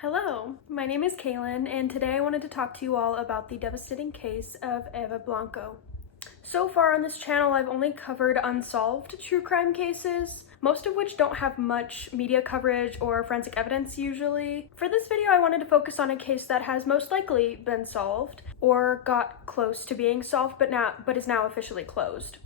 Hello, my name is Kaylyn, and today I wanted to talk to you all about the devastating case of Eva Blanco. So far on this channel, I've only covered unsolved true crime cases, most of which don't have much media coverage or forensic evidence usually. For this video, I wanted to focus on a case that has most likely been solved or got close to being solved but is now officially closed.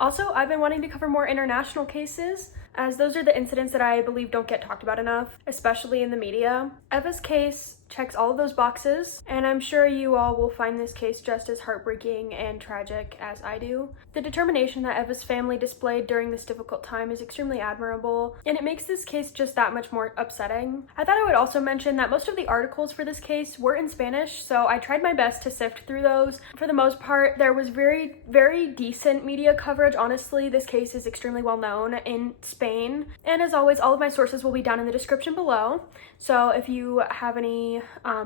Also, I've been wanting to cover more international cases, as those are the incidents that I believe don't get talked about enough, especially in the media. Eva's case checks all of those boxes, and I'm sure you all will find this case just as heartbreaking and tragic as I do. The determination that Eva's family displayed during this difficult time is extremely admirable, and it makes this case just that much more upsetting. I thought I would also mention that most of the articles for this case were in Spanish, so I tried my best to sift through those. For the most part, there was very, very decent media coverage. Honestly, this case is extremely well known in Spain, and as always, all of my sources will be down in the description below. So if you have any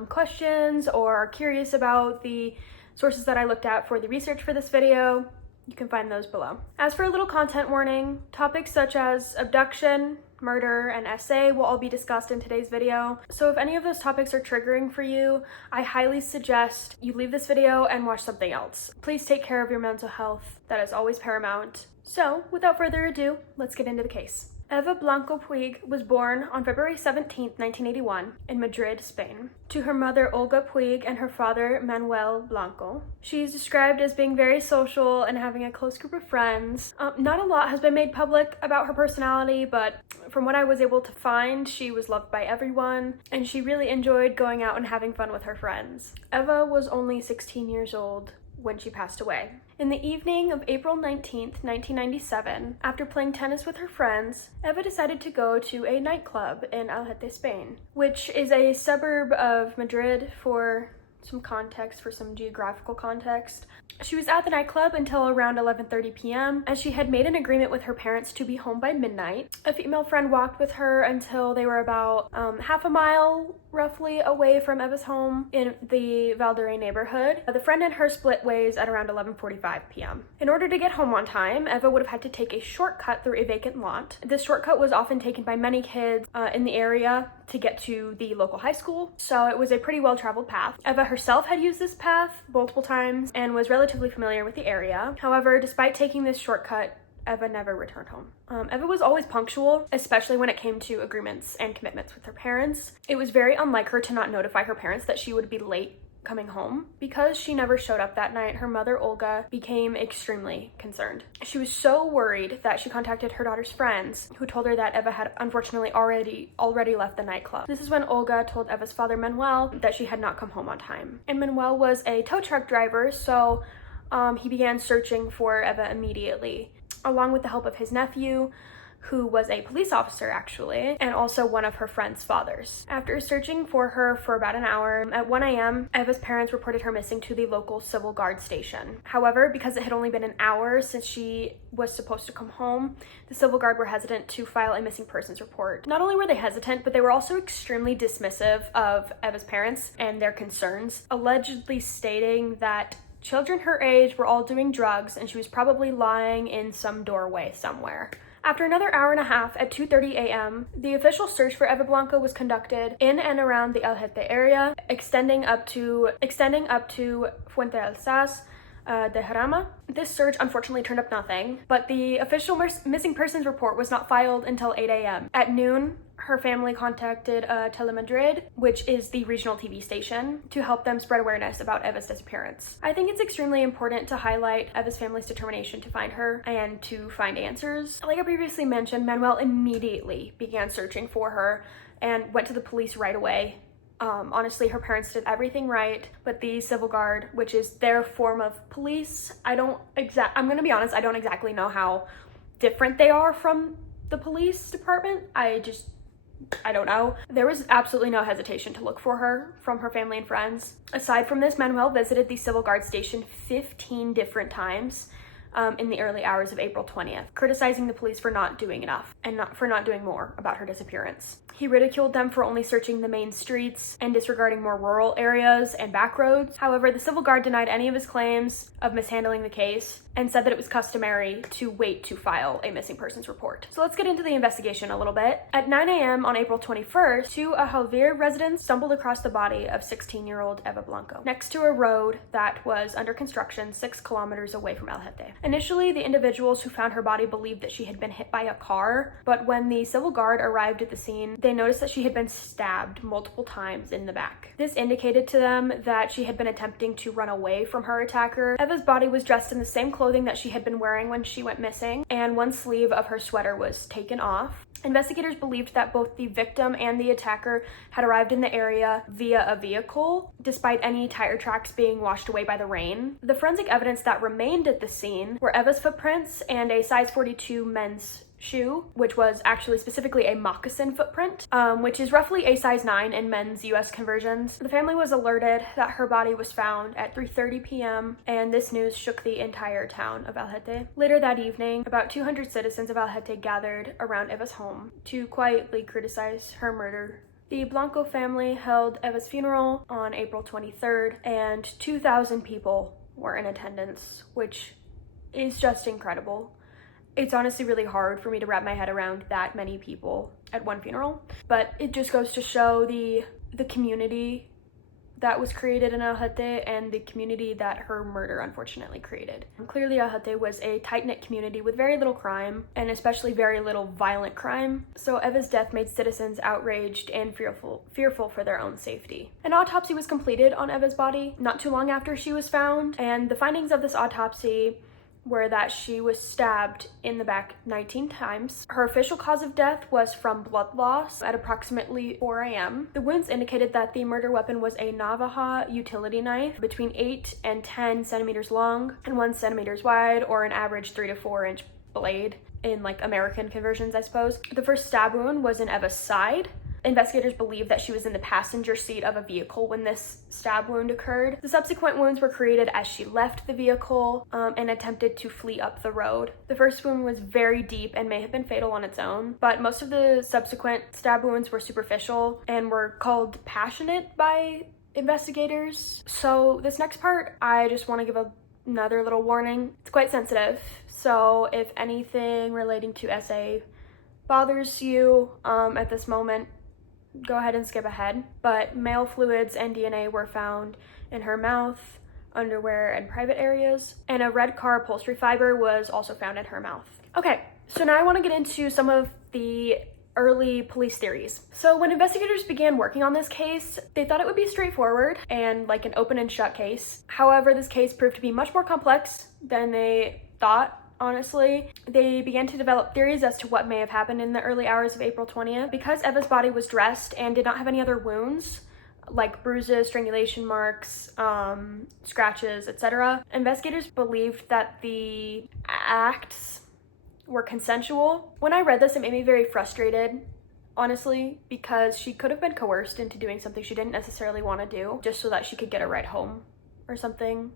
questions or are curious about the sources that I looked at for the research for this video, you can find those below. As for a little content warning, topics such as abduction, murder, and SA will all be discussed in today's video. So if any of those topics are triggering for you, I highly suggest you leave this video and watch something else. Please take care of your mental health. That is always paramount. So without further ado, let's get into the case. Eva Blanco Puig was born on February 17, 1981, in Madrid, Spain, to her mother Olga Puig and her father Manuel Blanco. She is described as being very social and having a close group of friends. Not a lot has been made public about her personality, but from what I was able to find, she was loved by everyone, and she really enjoyed going out and having fun with her friends. Eva was only 16 years old when she passed away. In the evening of April 19th, 1997, after playing tennis with her friends, Eva decided to go to a nightclub in Albacete, Spain, which is a suburb of Madrid. For some context, for some geographical context, she was at the nightclub until around 11:30 p.m. as she had made an agreement with her parents to be home by midnight. A female friend walked with her until they were about half a mile roughly away from Eva's home in the Valderay neighborhood. The friend and her split ways at around 11:45 p.m. In order to get home on time, Eva would have had to take a shortcut through a vacant lot. This shortcut was often taken by many kids in the area to get to the local high school, so it was a pretty well-traveled path. Eva herself had used this path multiple times and was relatively familiar with the area. However, despite taking this shortcut, Eva never returned home. Eva was always punctual, especially when it came to agreements and commitments with her parents. It was very unlike her to not notify her parents that she would be late coming home. Because she never showed up that night, her mother Olga became extremely concerned. She was so worried that she contacted her daughter's friends, who told her that Eva had unfortunately already left the nightclub. This is when Olga told Eva's father Manuel that she had not come home on time. And Manuel was a tow truck driver, so he began searching for Eva immediately, along with the help of his nephew, who was a police officer actually, and also one of her friend's fathers. After searching for her for about an hour, at 1 a.m., Eva's parents reported her missing to the local civil guard station. However, because it had only been an hour since she was supposed to come home, the civil guard were hesitant to file a missing persons report. Not only were they hesitant, but they were also extremely dismissive of Eva's parents and their concerns, allegedly stating that children her age were all doing drugs and she was probably lying in some doorway somewhere. After another hour and a half, at 2:30 a.m., the official search for Eva Blanco was conducted in and around the Albacete area, extending up to Fuente Alsaz de Jarama. This search unfortunately turned up nothing, but the official missing persons report was not filed until 8 a.m. At noon, her family contacted Telemadrid, which is the regional TV station, to help them spread awareness about Eva's disappearance. I think it's extremely important to highlight Eva's family's determination to find her and to find answers. Like I previously mentioned, Manuel immediately began searching for her and went to the police right away. Honestly, her parents did everything right, but the civil guard, which is their form of police, I'm gonna be honest, I don't exactly know how different they are from the police department. I don't know. There was absolutely no hesitation to look for her from her family and friends. Aside from this, Manuel visited the civil guard station 15 different times, in the early hours of April 20th, criticizing the police for not doing enough and for not doing more about her disappearance. He ridiculed them for only searching the main streets and disregarding more rural areas and back roads. However, the civil guard denied any of his claims of mishandling the case and said that it was customary to wait to file a missing persons report. So let's get into the investigation a little bit. At 9 a.m. on April 21st, two Ajalvir residents stumbled across the body of 16-year-old Eva Blanco next to a road that was under construction 6 kilometers away from El Jete. Initially, the individuals who found her body believed that she had been hit by a car, but when the civil guard arrived at the scene, they noticed that she had been stabbed multiple times in the back. This indicated to them that she had been attempting to run away from her attacker. Eva's body was dressed in the same clothing that she had been wearing when she went missing, and one sleeve of her sweater was taken off. Investigators believed that both the victim and the attacker had arrived in the area via a vehicle, despite any tire tracks being washed away by the rain. The forensic evidence that remained at the scene were Eva's footprints and a size 42 men's shoe, which was actually specifically a moccasin footprint, which is roughly a size 9 in men's US conversions. The family was alerted that her body was found at 3:30 p.m. and this news shook the entire town of El Jete. Later that evening, about 200 citizens of El Jete gathered around Eva's home to quietly criticize her murder. The Blanco family held Eva's funeral on April 23rd, and 2,000 people were in attendance, which is just incredible. It's honestly really hard for me to wrap my head around that many people at one funeral, but it just goes to show the community that was created in El Jete and the community that her murder unfortunately created. Clearly, El Jete was a tight-knit community with very little crime, and especially very little violent crime, so Eva's death made citizens outraged and fearful for their own safety. An autopsy was completed on Eva's body not too long after she was found, and the findings of this autopsy were that she was stabbed in the back 19 times. Her official cause of death was from blood loss at approximately 4 a.m. The wounds indicated that the murder weapon was a Navaja utility knife between 8 and 10 centimeters long and 1 centimeter wide, or an average 3 to 4 inch blade in like American conversions, I suppose. The first stab wound was in Eva's side. Investigators believe that she was in the passenger seat of a vehicle when this stab wound occurred. The subsequent wounds were created as she left the vehicle and attempted to flee up the road. The first wound was very deep and may have been fatal on its own, but most of the subsequent stab wounds were superficial and were called passionate by investigators. So this next part, I just want to give another little warning. It's quite sensitive, so if anything relating to SA bothers you at this moment, go ahead and skip ahead. But male fluids and DNA were found in her mouth, underwear, and private areas, and a red car upholstery fiber was also found in her mouth. Okay, so now I want to get into some of the early police theories. So when investigators began working on this case, they thought it would be straightforward and like an open and shut case. However, this case proved to be much more complex than they thought. Honestly, they began to develop theories as to what may have happened in the early hours of April 20th. Because Eva's body was dressed and did not have any other wounds, like bruises, strangulation marks, scratches, etc., investigators believed that the acts were consensual. When I read this, it made me very frustrated, honestly, because she could have been coerced into doing something she didn't necessarily want to do just so that she could get a ride home or something.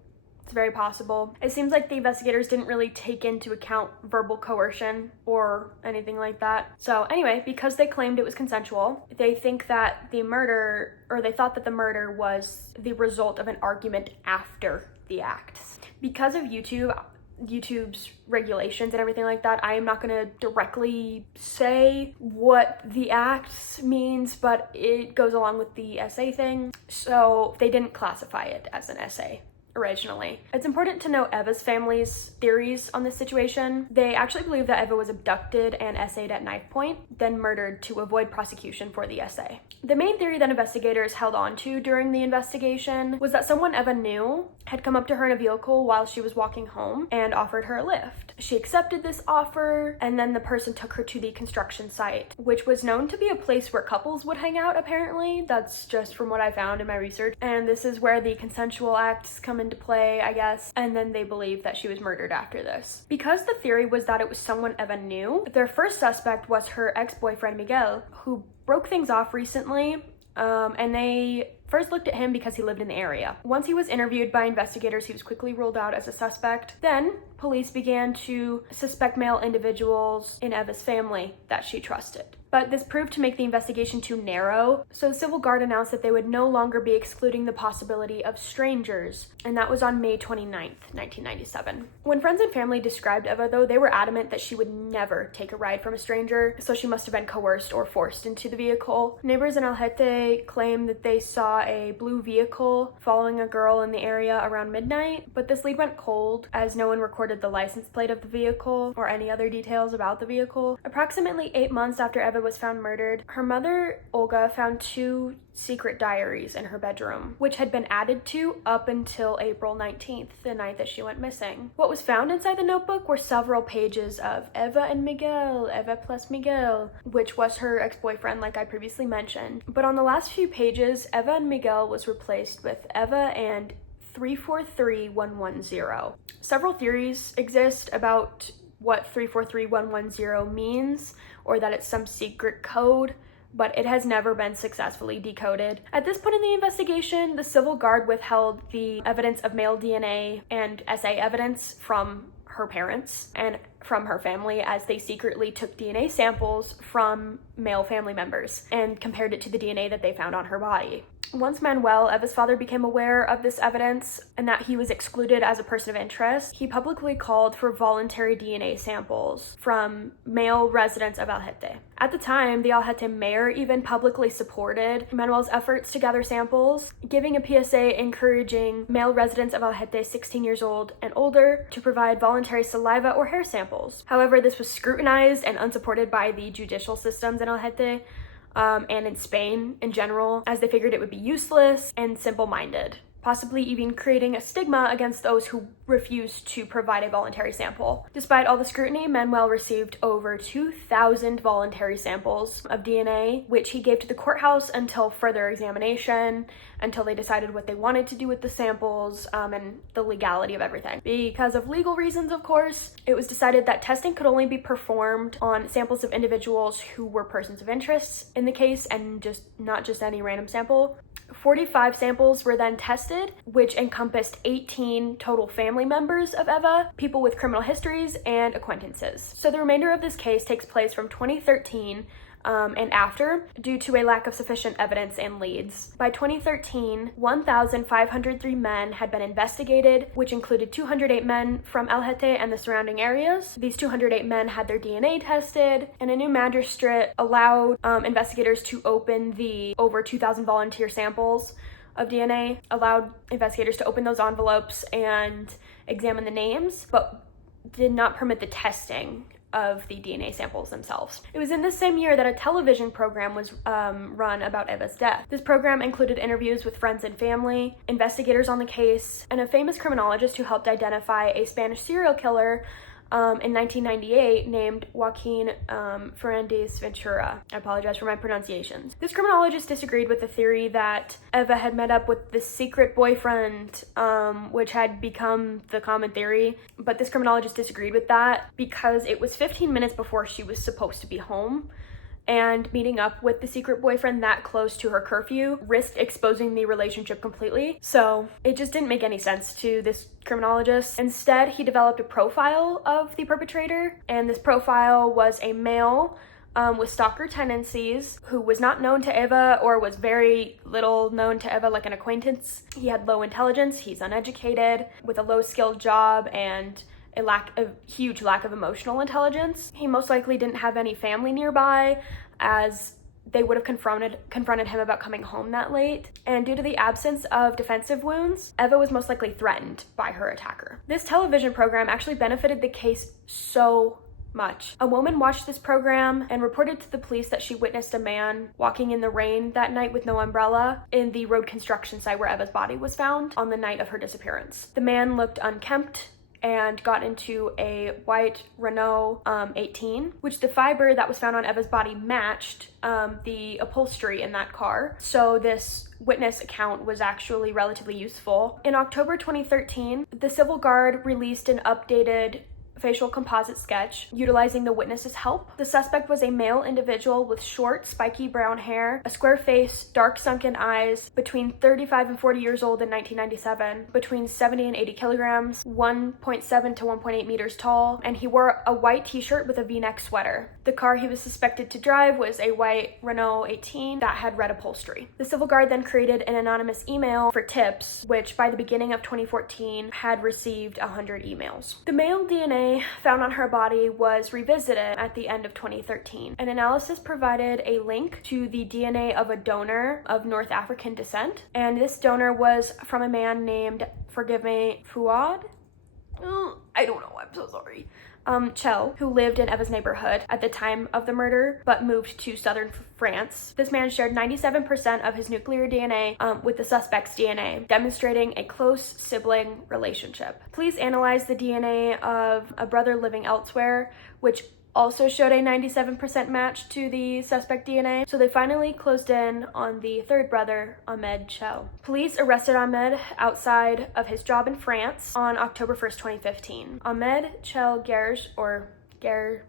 It's very possible. It seems like the investigators didn't really take into account verbal coercion or anything like that. So anyway, because they claimed it was consensual, they think that they thought that the murder was the result of an argument after the acts. Because of YouTube's regulations and everything like that, I am not going to directly say what the acts means, but it goes along with the essay thing. So they didn't classify it as an essay originally. It's important to know Eva's family's theories on this situation. They actually believe that Eva was abducted and essayed at knife point, then murdered to avoid prosecution for the essay. The main theory that investigators held on to during the investigation was that someone Eva knew had come up to her in a vehicle while she was walking home and offered her a lift. She accepted this offer, and then the person took her to the construction site, which was known to be a place where couples would hang out, apparently. That's just from what I found in my research. And this is where the consensual acts come into play, I guess. And then they believe that she was murdered after this. Because the theory was that it was someone Eva knew, their first suspect was her ex-boyfriend Miguel, who broke things off recently and they first looked at him because he lived in the area. Once he was interviewed by investigators, he was quickly ruled out as a suspect. Then police began to suspect male individuals in Eva's family that she trusted. But this proved to make the investigation too narrow, so the Civil Guard announced that they would no longer be excluding the possibility of strangers, and that was on May 29th, 1997. When friends and family described Eva, though, they were adamant that she would never take a ride from a stranger, so she must have been coerced or forced into the vehicle. Neighbors in Alhete claimed that they saw a blue vehicle following a girl in the area around midnight, but this lead went cold as no one recorded the license plate of the vehicle or any other details about the vehicle. Approximately 8 months after Eva was found murdered, her mother, Olga, found 2 secret diaries in her bedroom, which had been added to up until April 19th, the night that she went missing. What was found inside the notebook were several pages of Eva and Miguel, Eva plus Miguel, which was her ex-boyfriend, like I previously mentioned. But on the last few pages, Eva and Miguel was replaced with Eva and 343110. Several theories exist about what 343110 means, or that it's some secret code, but it has never been successfully decoded. At this point in the investigation, the Civil Guard withheld the evidence of male DNA and SA evidence from her parents and from her family, as they secretly took DNA samples from male family members and compared it to the DNA that they found on her body. Once Manuel, Eva's father, became aware of this evidence and that he was excluded as a person of interest, he publicly called for voluntary DNA samples from male residents of Alhete. At the time, the Alhete mayor even publicly supported Manuel's efforts to gather samples, giving a PSA encouraging male residents of Alhete 16 years old and older to provide voluntary saliva or hair samples. However, this was scrutinized and unsupported by the judicial systems in Alhete, and in Spain in general, as they figured it would be useless and simple-minded, possibly even creating a stigma against those who refused to provide a voluntary sample. Despite all the scrutiny, Manuel received over 2,000 voluntary samples of DNA, which he gave to the courthouse until further examination, until they decided what they wanted to do with the samples, and the legality of everything. Because of legal reasons, of course, it was decided that testing could only be performed on samples of individuals who were persons of interest in the case, and not just any random sample. 45 samples were then tested, which encompassed 18 total family members of Eva, people with criminal histories, and acquaintances. So the remainder of this case takes place from 2013 and after, due to a lack of sufficient evidence and leads. By 2013, 1,503 men had been investigated, which included 208 men from Alhete and the surrounding areas. These 208 men had their DNA tested, and a new magistrate allowed investigators to open the over 2,000 volunteer samples of DNA, allowed investigators to open those envelopes and examine the names, but did not permit the testing of the DNA samples themselves. It was in this same year that a television program was run about Eva's death. This program included interviews with friends and family, investigators on the case, and a famous criminologist who helped identify a Spanish serial killer in 1998 named Joaquin Fernández Ventura. I apologize for my pronunciations. This criminologist disagreed with the theory that Eva had met up with this secret boyfriend, which had become the common theory, but this criminologist disagreed with that because it was 15 minutes before she was supposed to be home, and meeting up with the secret boyfriend that close to her curfew risked exposing the relationship completely. So it just didn't make any sense to this criminologist. Instead, he developed a profile of the perpetrator, and this profile was a male with stalker tendencies who was not known to Eva, or was very little known to Eva, like an acquaintance. He had low intelligence, he's uneducated, with a low-skilled job, and a huge lack of emotional intelligence. He most likely didn't have any family nearby, as they would have confronted him about coming home that late. And due to the absence of defensive wounds, Eva was most likely threatened by her attacker. This television program actually benefited the case so much. A woman watched this program and reported to the police that she witnessed a man walking in the rain that night with no umbrella in the road construction site where Eva's body was found on the night of her disappearance. The man looked unkempt and got into a white Renault 18, which the fiber that was found on Eva's body matched the upholstery in that car. So this witness account was actually relatively useful. In October 2013, the Civil Guard released an updated facial composite sketch utilizing the witness's help. The suspect was a male individual with short, spiky brown hair, a square face, dark sunken eyes, between 35 and 40 years old in 1997, between 70 and 80 kilograms, 1.7 to 1.8 meters tall, and he wore a white t-shirt with a v-neck sweater. The car he was suspected to drive was a white Renault 18 that had red upholstery. The civil guard then created an anonymous email for tips, which by the beginning of 2014 had received 100 emails. The male DNA found on her body was revisited at the end of 2013. An analysis provided a link to the DNA of a donor of North African descent, and this donor was from a man named, forgive me, Fuad? I don't know, I'm so sorry. Chell, who lived in Eva's neighborhood at the time of the murder, but moved to southern France. This man shared 97% of his nuclear DNA with the suspect's DNA, demonstrating a close sibling relationship. Police analyzed the DNA of a brother living elsewhere, which also showed a 97% match to the suspect DNA, so they finally closed in on the third brother, Ahmed Chell. Police arrested Ahmed outside of his job in France on October 1st, 2015. Ahmed Chell Gerge, or Gerge,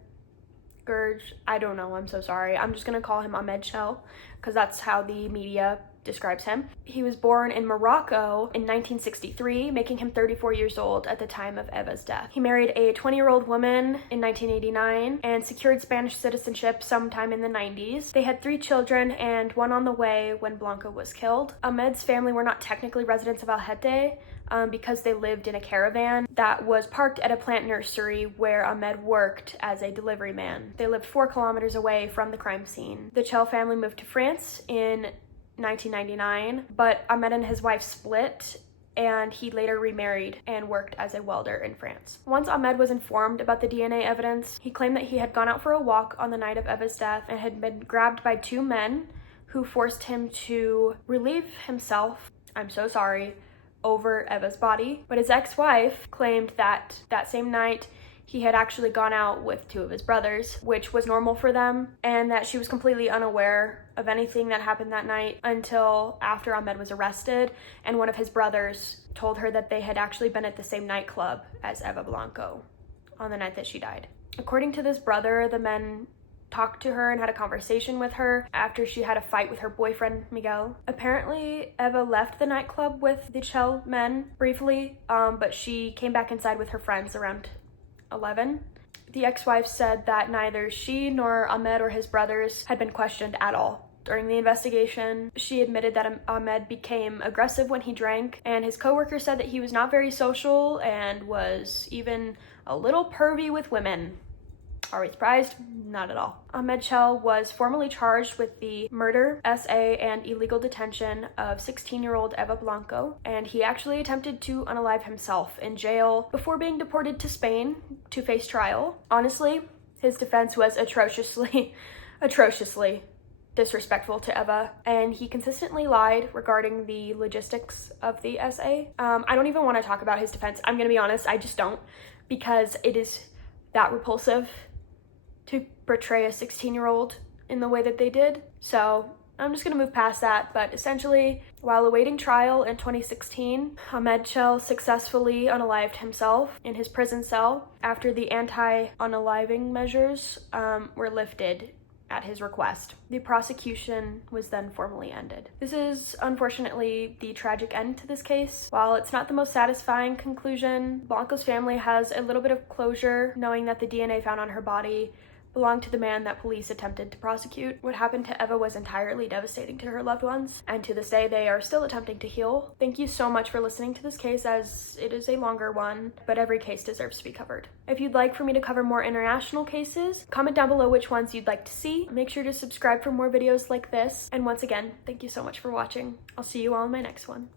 I don't know, I'm so sorry. I'm just gonna call him Ahmed Chell because that's how the media describes him. He was born in Morocco in 1963, making him 34 years old at the time of Eva's death. He married a 20-year-old woman in 1989 and secured Spanish citizenship sometime in the 90s. They had 3 children and one on the way when Blanco was killed. Ahmed's family were not technically residents of Algete, because they lived in a caravan that was parked at a plant nursery where Ahmed worked as a delivery man. They lived 4 kilometers away from the crime scene. The Chell family moved to France in 1999, but Ahmed and his wife split, and he later remarried and worked as a welder in France. Once Ahmed was informed about the DNA evidence, he claimed that he had gone out for a walk on the night of Eva's death and had been grabbed by 2 men who forced him to relieve himself, I'm so sorry, over Eva's body. But his ex-wife claimed that that same night he had actually gone out with 2 of his brothers, which was normal for them, and that she was completely unaware of anything that happened that night until after Ahmed was arrested, and one of his brothers told her that they had actually been at the same nightclub as Eva Blanco on the night that she died. According to this brother, the men talked to her and had a conversation with her after she had a fight with her boyfriend, Miguel. Apparently, Eva left the nightclub with the Chell men briefly, but she came back inside with her friends around 11. The ex-wife said that neither she nor Ahmed or his brothers had been questioned at all during the investigation. She admitted that Ahmed became aggressive when he drank, and his coworker said that he was not very social and was even a little pervy with women. Are we surprised? Not at all. Ahmed Chell was formally charged with the murder, SA, and illegal detention of 16-year-old Eva Blanco, and he actually attempted to unalive himself in jail before being deported to Spain to face trial. Honestly, his defense was atrociously disrespectful to Eva, and he consistently lied regarding the logistics of the SA. I don't even want to talk about his defense. I'm gonna be honest, I just don't, because it is that repulsive to portray a 16-year-old in the way that they did. So I'm just gonna move past that, but essentially, while awaiting trial in 2016, Ahmed Chell successfully unalived himself in his prison cell after the anti-unaliving measures were lifted at his request. The prosecution was then formally ended. This is unfortunately the tragic end to this case. While it's not the most satisfying conclusion, Blanco's family has a little bit of closure knowing that the DNA found on her body belonged to the man that police attempted to prosecute. What happened to Eva was entirely devastating to her loved ones, and to this day they are still attempting to heal. Thank you so much for listening to this case, as it is a longer one, but every case deserves to be covered. If you'd like for me to cover more international cases, comment down below which ones you'd like to see. Make sure to subscribe for more videos like this, and once again, thank you so much for watching. I'll see you all in my next one.